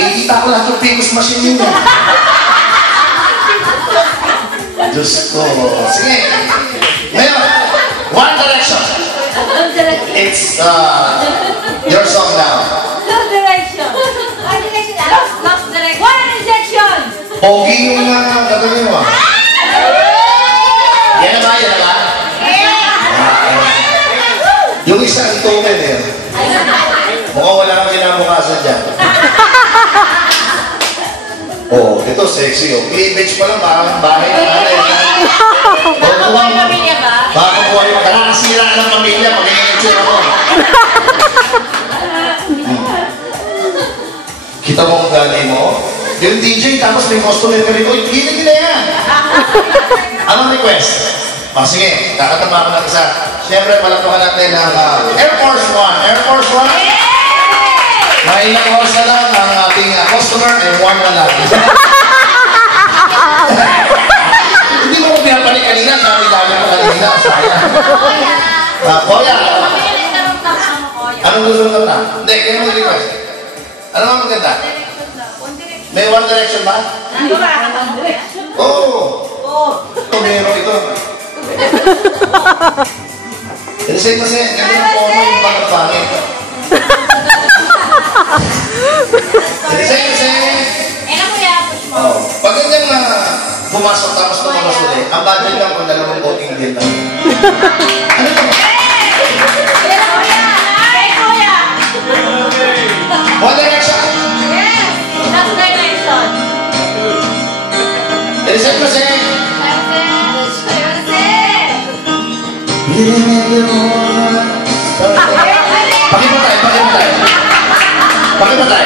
Ikikita ko lahat yung famous machine yun. Diyos ko. Sige. Ngayon, One Direction. It's your song now. Love Direction. One Direction. Love Direction. One Direction. Pogi yung gagawin mo. Yan na ba? Yan na ba? Yung isang token eh. Mukhang wala kang kinabukasan dyan. Oh, ito sexy oh. Cleavage pa lang, parang bahay na nanay. Nakabuhay pamilya ba? Baka buhay mo. Nakakasira ka ng pamilya pag i-lecture ako. Kita mo ang gali mo? Yung DJ, tapos may customer ka rin. Uy, gilid nila yan! Anong request? Sige, kakatama ko ng isa. Siyempre, palagpakan natin ang Air Force One. Air Force One? May ilang oras na lang ang ating customer ay one na lang. Hindi mo ko pinapalik kanina, dami-dami pa kanina. Sayang. Koya. Anong gusto mo na? Hindi, kaya mo request. Ano nga maganda? May One Direction ba? One Direction. Oo. Ito, meron ito. Kasi, ganun po ako yung pangit-pangit. Kasi, pag ganyan na pumasok tapos tumakas ulit, ang budget lang kung 2 voting din lang. Ano ito? One Direction! Yes! Love Direction! Kasi! Pakipatay!